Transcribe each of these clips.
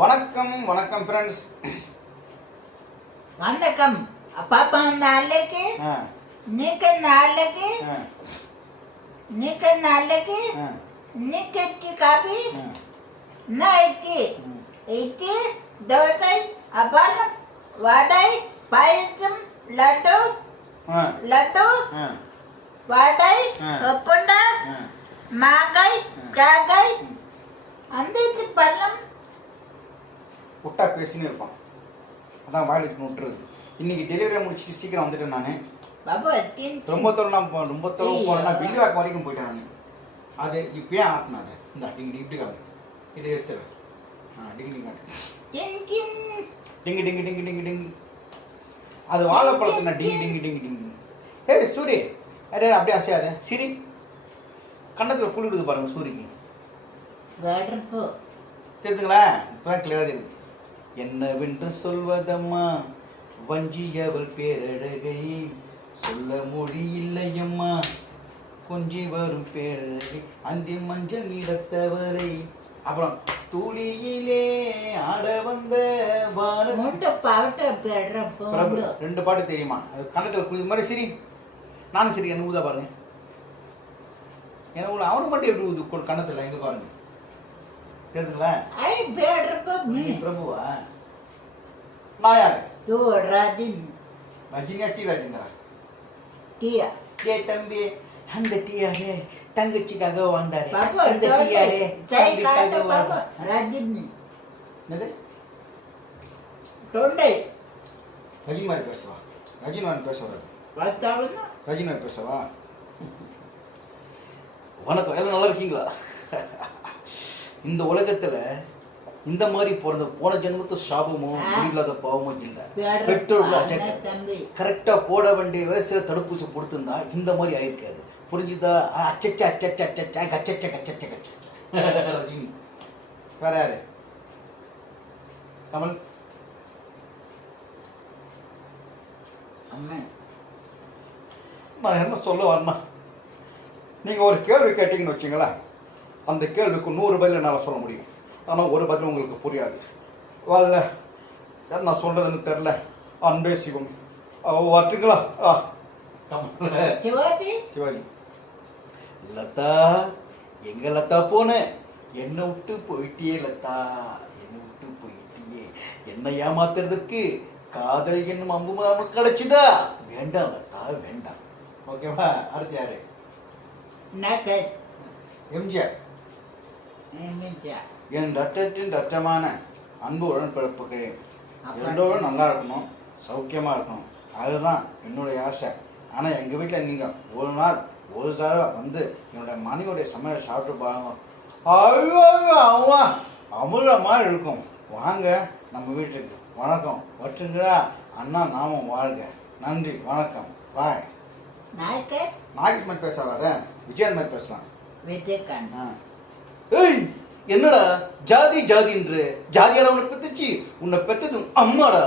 வணக்கம் வணக்கம் ஃப்ரெண்ட்ஸ் வணக்கம். பாப்பா நாளைக்கு நீக்க நாளைக்கு நீக்க நாளைக்கு நீக்கி காபி ஆ. நைட்டி ம். இட்லி தோசை அப்பளம் வடை பாயசம் லட்டு லட்டு வடை. ஒப்புண்டா. மாங்காய் காக்காய் அந்த பழம் விட்டா பேசினே இருப்பான். அதான் வாயிலுக்கு விட்டுறது இன்னைக்கு டெலிவரி முடிச்சு சீக்கிரம் வந்துட்டேன் நான். தின் ரொம்ப தூரம் நான் ரொம்ப தூரம் போறேன்னா வில்லிவாக்கம் வரைக்கும் போயிட்டேன் நான். அது இப்பயே ஆட்டினாது இந்த டிங்கு இப்படி காட்டு. இதை எடுத்துரு. ஆ டிங்கு டிங்கு காட்டு. தின் தின் டிங்கு டிங்கு டிங்கு டிங்கு டிங்கு. அது வாழைப்பழத்தின டிங்கு டிங்கு டிங்கு டிங்கு. ஏய் சூரி. அரே அப்படியே அசையாத. சிரி. கண்ணத்தில் புளி விடுது பாருங்க சூரிக்கு. வடர்போ தெரிஞ்சுங்களேன் இப்போதான் கிளியராக இருக்கு என்னவென்று சொல்வதம்மா? வஞ்சியவள் பேரழகை சொல்ல மொழி இல்லையம்மா. கொஞ்சி வரும் பேரழகை அந்தி மஞ்சள் நிறத்தவரை அப்புறம் துளியிலே ஆட வந்த ரெண்டு பாட்டு தெரியுமா? அது கண்ணத்தில் குளி மாதிரி சரி. நானும் சரி என்ன ஊதா பாருங்க. ஊத அவனு மட்டும் எப்படி ஊது கொ- கண்ணத்துல எங்க பாருங்க. தெரியுதுங்களா? பிரபுவா? நான் யாரு தூ ராஜின் ரஜினியா டி ராஜிங்கரா டியா ஏ தம்பி அந்த டீயாரே தங்கச்சிக்காக வந்தாரு பாபு அந்த டீயாரே ஜெய் தம்பிக்காக காட்ட பாபா வந்தாரு ராஜினி என்னது தொண்டை ரஜினி மாதிரி பேசுவா ரஜினி மாதிரி பேசுவாரு வச்சாவனா ரஜினி மாதிரி பேசவா வணக்கம் எல்லாம் நல்லா இருக்கீங்களா இந்த உலகத்துல இந்த மாதிரி பிறந்த போன ஜென்மத்து சாபமோ ஆ. இல்லாத பாவமோ இல்லை. பெற்றோர்கள் கரெக்டா போட வேண்டிய வயசுல தடுப்பூசி கொடுத்துருந்தா இந்த மாதிரி ஆயிருக்காது. புரிஞ்சுதா? அச்சச்ச அச்சச்ச அச்சச்ச கச்சச்ச கச்சச்ச கச்சச்ச. ரஜினி. வேற யாரு? கமல். நான் என்ன சொல்ல வரேன்னா நீங்க ஒரு கேள்வி கேட்டீங்கன்னு வச்சுங்களேன் அந்த கேள்விக்கு நூறு பதில் என்னால் சொல்ல முடியும். ஆனால் ஒரு பதில் உங்களுக்கு புரியாது. வரல என்ன சொல்றதுன்னு தெரில அன்பே சிவம். வரட்டுங்களா ஆ சிவாஜி? சிவாஜி. லதா எங்க லதா போன? என்னை விட்டு போயிட்டியே லதா? என்னை விட்டு போயிட்டியே? என்னை ஏமாத்துறதுக்கு காதல் என்னும் அம்பு நமக்கு கிடைச்சுதா? வேண்டாம் லதா வேண்டாம். ஓகேவா? அடுத்து யாரு? எம்ஜிஆர். மிஞ்சா என் ரத்தத்தின் ரத்தமான அன்பு உடன்பிறப்புக்கு எல்லோரும் நல்லா இருக்கணும் சௌக்கியமா இருக்கணும். அதுதான் என்னுடைய ஆசை. ஆனால் எங்கள் வீட்டில் நீங்கள் ஒரு நாள் ஒரு தடவை வந்து என்னோட மனைவியுடைய சமையல் சாப்பிட்டு பாருங்க. ஐயோ அம்மா அமுதமாக இருக்கும். வாங்க நம்ம வீட்டுக்கு. வணக்கம். வச்சுங்களா அண்ணா நாமும் வாழ்க. நன்றி வணக்கம். பாய் நாயக்கர் நாகேஷ் மாதிரி பேசாத. விஜயன் மாதிரி பேசலாம். விஜயகாந்த். ஏய்! என்னடா? ஜாதி ஜாதின்ற ஜாதியாடா உன்னை பெத்துச்சு. உன்னை பெத்தது அம்மாடா.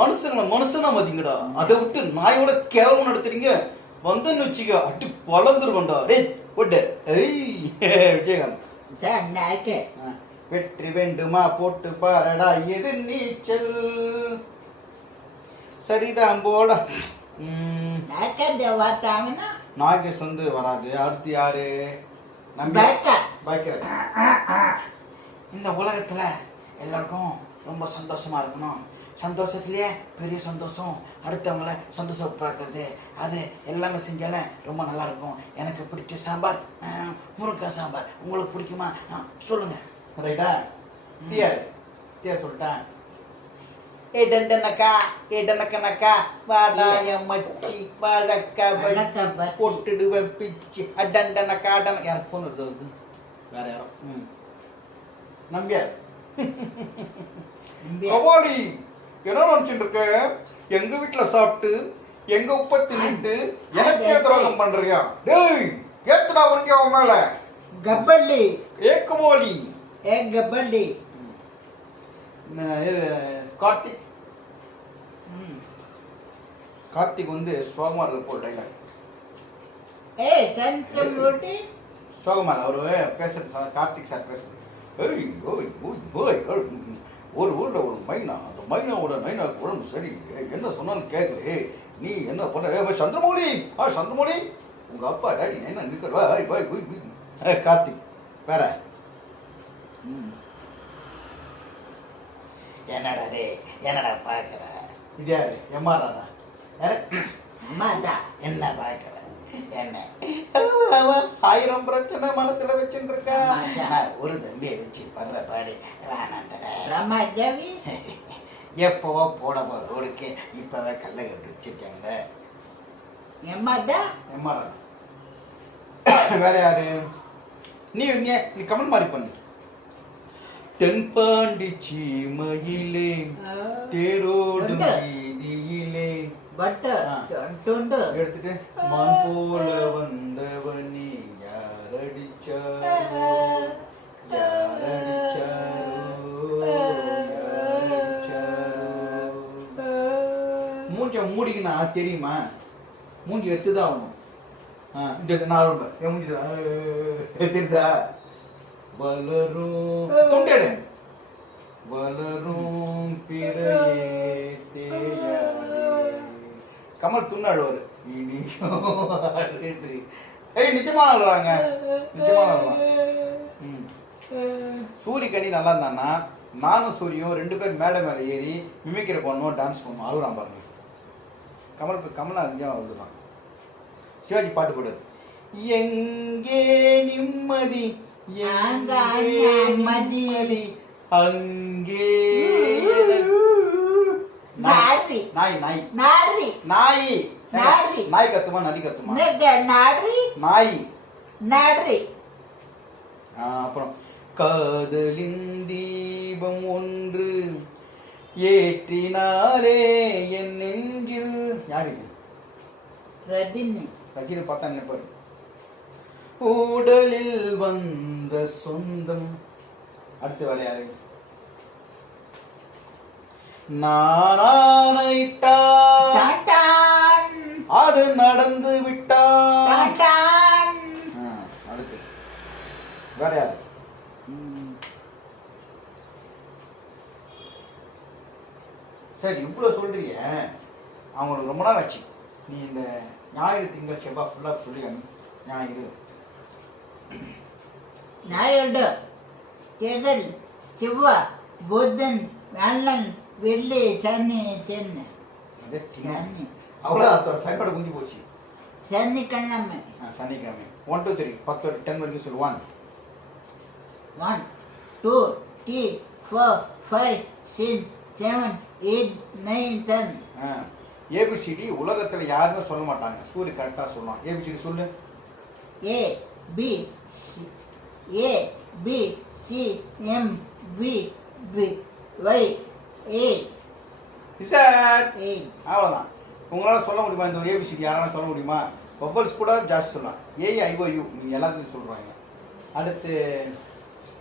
மனுஷங்களை மனுஷனா மதிங்கடா. அதை விட்டு நாயோட கேவலம் நடத்துறீங்க? வந்தன்னு வச்சுக்க அட்டு பலந்துருவண்டா டேய் போட்டு. ஏய் விஜயகாந்த். வெற்றி வேண்டுமா? போட்டு பாரடா. எது நீச்சல்? சரிதான் போடா நாகேஷ் வந்து வராது. அடுத்து யாரு? இந்த உலகத்துல எல்லாருக்கும் ரொம்ப சந்தோஷமா இருக்கணும். சந்தோஷத்திலேயே பெரிய சந்தோஷம் அடுத்தவங்கள சந்தோஷப்படுறது அது எல்லாமே செஞ்சால ரொம்ப நல்லா இருக்கும் எனக்கு பிடிச்ச சாம்பார் முருங்கைக்காய் சாம்பார். உங்களுக்கு பிடிக்குமா? ஆ, சொல்லுங்க. ரைட்டா? டிஆர் டிஆர் சொல்லிட்டேன். ஏ டண்டனக்கா ஏ டனக்கனக்கா வாடா என் மச்சி வாழக்கா. போட்டுடுவேன் பிச்சு அடண்டனக்கா அடன் எனக்கு ஃபோன் வருது வருது வேற யாரோ ம் நம்பியார் கபாலி என்ன நினைச்சிட்டு இருக்க எங்க வீட்டுல சாப்பிட்டு எங்க உப்ப தின்னுட்டு எனக்கே துரோகம் பண்றியா டேய் ஏத்துடா வண்டி அவன் மேல கப்பல்லி ஏ கபாலி ஏ கப்பல்லி இது, கார்த்திக். ம். கார்த்திக் வந்து சோகமார் போல் டைலாக் ஏ சஞ்சம் ஓட்டி சோகமார் அவரு பேசுறது சார் கார்த்திக் சார் பேசுறது. ஏய் ஓய் ஓய் ஓய். ஒரு ஊரில் ஒரு மைனா அந்த மைனாவோட நைனாக்கு உடம்பு சரி என்ன சொன்னாலும் கேட்கல நீ என்ன பண்ண? ஏய், சந்திரமௌலி ஆ சந்திரமௌலி. உங்க அப்பா டாடி நைனா வாய் வாய் போய் போய் கார்த்திக் வேற ம். என்னடா டே என்னடா பார்க்குற? இது யாரு? எம்ஆர் ராதா. யாரு? அம்மா தான் என்ன பார்க்குற? என்ன? ஆயிரம் பிரச்சனை மனசுல வச்சுட்டு இருக்கா ஆமாடா. நான் ஒரு தம்பியை வச்சு படுற பாடு. வேணாண்டடா ரமா தேவி எப்பவோ போட போற ரோடுக்கு இப்பவே கல்லை கட்டி வச்சிருக்காங்க. எம்மா தான் எம்ஆர் ராதா. வேற யாரு? நீ நீ நீ கமெண்ட் மாதிரி பண்ணு. தென்பாண்டி சீமையிலே தேரோடும். வீதியிலே. எடுத்துட்டு மான் போல வந்தவனி யாரடிச்சாரோ? யாரடிச்சாரோ? யாரடிச்சாரோ? மூஞ்ச மூடிக்கினா தெரியுமா? மூஞ்சி எடுத்துதான் ஆகணும். இந்த நான் ரொம்ப மூஞ்சி தெரியுதா? வளரும் தொண்டேடு. வளரும் பிறையே கமல் துண்ணாடுவார். இனியும் அழுது ஏய் நிஜமா அழுறாங்க நிஜமா அழுறாங்க ம். சூரியகனி நல்லா இருந்தான்னா நானும் சூரியும் ரெண்டு பேரும் மேடை மேலே ஏறி மிமிக்கிற பண்ணுவோம் டான்ஸ் பண்ணுவோம் அழுகுறான் பாருங்க. கமல் கமலா நிஜம் அழுதுறான் சிவாஜி பாட்டு போடு எங்கே நிம்மதி நிம்மதி அங்கே நாய் நாய். நாய். நாய். நாய் கத்துமா நரி கத்துமா? நாய். நாரி. ஆ, அப்புறம் காதலின் தீபம் ஒன்று ஏற்றினாலே என் நெஞ்சில் யார் இது? ரஜினி. ரஜினி பார்த்தா நினைப்பாரு உடலில் வந்த சொந்தம். அடுத்து வர யாரு? நானானைட்டா டாட்டான் அது நடந்து விட்டா டாட்டான் ஆ, அடுத்து. வேற யாரு. சரி இவ்வளோ சொல்றீங்க. அவங்களுக்கு ரொம்ப நாள் ஆச்சு. நீ இந்த ஞாயிறு திங்கள் செவ்வாய் ஃபுல்லாக சொல்லி. ஞாயிறு. நாயுடு திங்கள் செவ்வாய் புதன் வெள்ளன் வெள்ளி சனி தென்னு. சனி. அவ்வளோ சைப்போட குஞ்சு போச்சு. சனிக்கிழமை. சனிக்கிழமை. ஒன் டூ த்ரீ பத்து டென் வரைக்கும் சொல்லு. One one two three four five six seven eight nine ten A B C D உலகத்தில் யாருமே சொல்ல மாட்டாங்க. சூரிய கரெக்டாக சொல்லுவான். ஏபிசிடி சொல்லு. A B A B C M B B Y A sir eight அவ்வளோதான் உங்களால் சொல்ல முடியுமா? இந்த ஏபிசிடி யாராலும் சொல்ல முடியுமா? பப்பல்ஸ் கூட ஜாஸ்தி சொல்லலாம். ஏஐ ஐஓயு நீங்கள் எல்லாத்தையும் சொல்கிறாங்க அடுத்து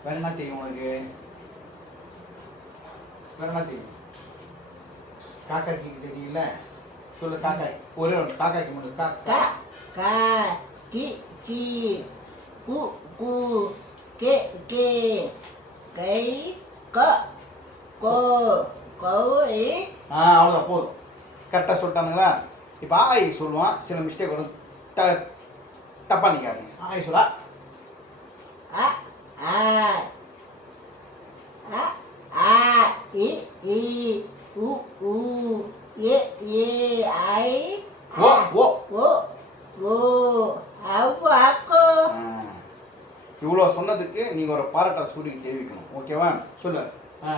வேற என்ன தெரியும் உனக்கு வேற என்ன தெரியும்? காக்காய்க்கு தெரியல சொல்லு காக்காய். ஒரே காக்காய்க்கு மட்டும். காக்கா கா கி. கி கு கு கே கே கை க கோ ஏ ஆ அவ்வளோதான் போதும். கரெக்டாக சொல்லிட்டானுங்களா? இப்போ ஆய் சொல்லுவான். சில மிஸ்டேக் வரும். த தப்பா நிற்காதீங்க ஆய் சொல்லா. ஆ அ ஆ இ இ உ உ ஏ ஏ ஐ ஓ ஓ. ஓ ஓ அவ்வு இவ்வளோ சொன்னதுக்கு நீங்கள் ஒரு பாராட்டா சூரியக்கு தெரிவிக்கணும். ஓகேவா சொல்லு.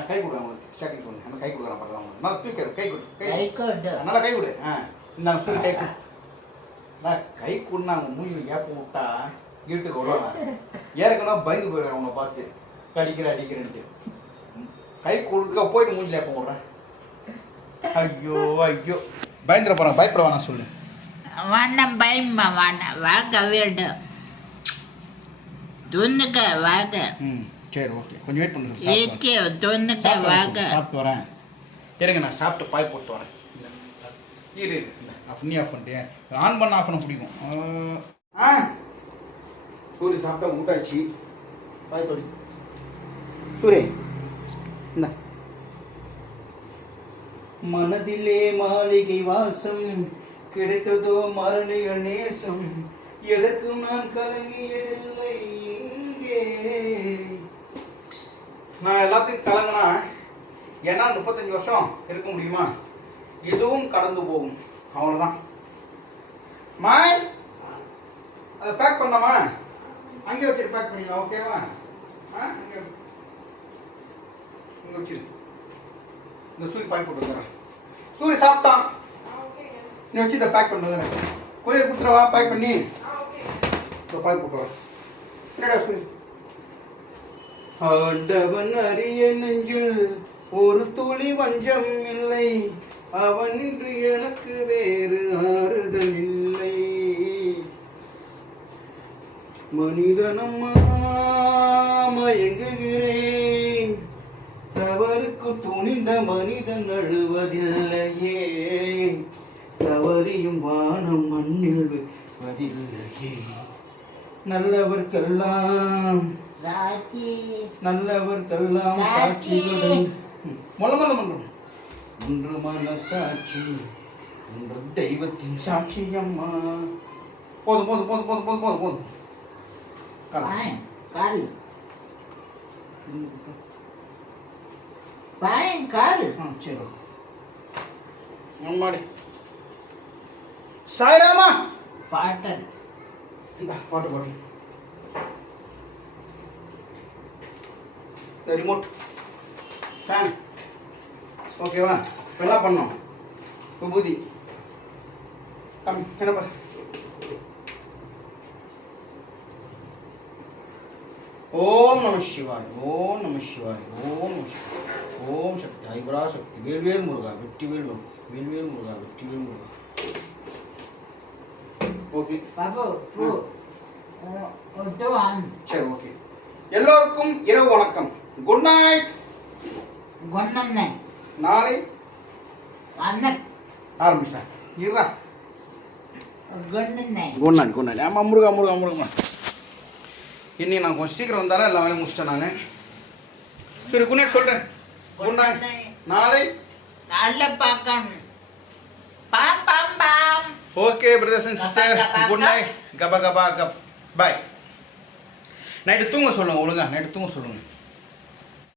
கை கொடு அவங்களுக்கு. ஸ்டார்டிங் பண்ணு. நம்ம கை கொடுக்குறேன் பார்க்கலாம் அவங்க நல்லா தூக்கிடு கை கொடு. கை கை கொண்டு நல்லா கை கொடு. ஆ இந்த சூரிய கை கொடு. நான் கை கொடுனா அவங்க மூஞ்சில் ஏப்ப விட்டா வீட்டுக்கு வருவாங்க. ஏற்கனவே பயந்து போயிடுறேன் அவனை பார்த்து. கடிக்கிற அடிக்கிறேன்ட்டு. கை கொடுக்க போயிட்டு மூஞ்சில் ஏப்ப விட்றேன் ஐயோ ஐயோ. பயந்துட போகிறேன் பயப்பட வேணாம் சொல்லு. வண்ணம் பயமா வண்ண வாங்க வீடு. துண்ணுக்க வாங்க. ம் சரி ஓகே. கொஞ்சம் வெயிட் பண்ணுங்க சாப்பிட்டு வரேன். ஏக்கே துண்ணுக்க சாப்பிட்டு வாங்க. வரேன், சாப்பிட்டு வரேன். இருங்க நான் சாப்பிட்டு பாய் போட்டு வரேன். இரு ஆஃப் நீ ஆஃப் பண்ணிட்டேன் ஆன் பண்ண ஆஃப் பண்ண பிடிக்கும். ஆ. சூரி சாப்பிட்டா ஊட்டாச்சு பாய் தொடி சூரி இந்த. மனதிலே மாளிகை வாசம் கிடைத்ததோ மரணிகள் நேசம் எதற்கும் நான் கலங்கியதில்லை. நான் எல்லாத்துக்கும் கலங்கினா என்னால் முப்பத்தஞ்சு வருஷம் இருக்க முடியுமா? இதுவும் கடந்து போகும். அவ்வளோதான் மாய் அதை பேக் பண்ணலாமா? அங்கே வச்சுட்டு பேக் பண்ணிடலாம் ஓகேவா அங்கே இங்கே வச்சிரு இந்த சூரி பாய் போட்டு வந்துடுறேன். சாப்பிட்டான். நீ வச்சு இதை பேக் பண்ணி வந்துடுறேன் கொரியர் கொடுத்துருவா பேக் பண்ணி. பாய் போட்டு வா என்னடா சூரி? ஆண்டவன் அரிய நெஞ்சில் ஒரு துளி வஞ்சம் இல்லை. அவனின்றி எனக்கு வேறு ஆறுதல் இல்லை. மனிதனம்மா மயங்குகிறேன். தவறுக்கு துணிந்த மனிதன் அழுவதில்லையே. தவறியும் வானம் மண்ணில் வதில்லையே நல்லவர்க்கெல்லாம் நல்லவர்க்கெல்லாம் சாட்சி. சாட்சிகள் மொல்ல மொல்ல மொல்ல ஒன்று மனசாட்சி ஒன்று தெய்வத்தின் சாட்சி அம்மா. போதும் போதும் போதும் போதும் போதும் போதும் போதும். கால். பாய் கால். சரி அம்மாடி சாய்ராமா. பாட்டன். இந்த பாட்டு இந்த ரிமோட் ஃபேன் ஓகேவா இப்போ என்ன பண்ணோம் விபூதி கம் என்ன பாரு ஓம் நம சிவாய் ஓம் நம சிவாய் ஓம் நம சிவாய். ஓம் சக்தி ஐபரா சக்தி. வேல்வேல் முருகா வெற்றிவேல் முருகா வேல்வேல் முருகா வெற்றிவேல் முருகா. ஓகே பாபு பூ ஒத்துவான் சரி ஓகே எல்லோருக்கும் இரவு வணக்கம். குட் நைட் கொன்னே நாளை அண்ண ஆரம்பிச்சேன் இருடா கொன்னே குட் நைட் குட் நைட் ஆமாம் முருகா முருகா முருகா. இன்னி நான் கொஞ்சம் சீக்கிரம் வந்தாலும் எல்லா வேலையும் முடிச்சிட்டேன் நான். சரி குட் நைட் சொல்கிறேன் குட் நைட் நாளை நல்ல பார்க்கணும் okay brothers and sister good night Kaba கபா கப் பாய் நைட்டு தூங்க சொல்லுங்க ஒழுங்கா. நைட்டு தூங்க சொல்லுங்க.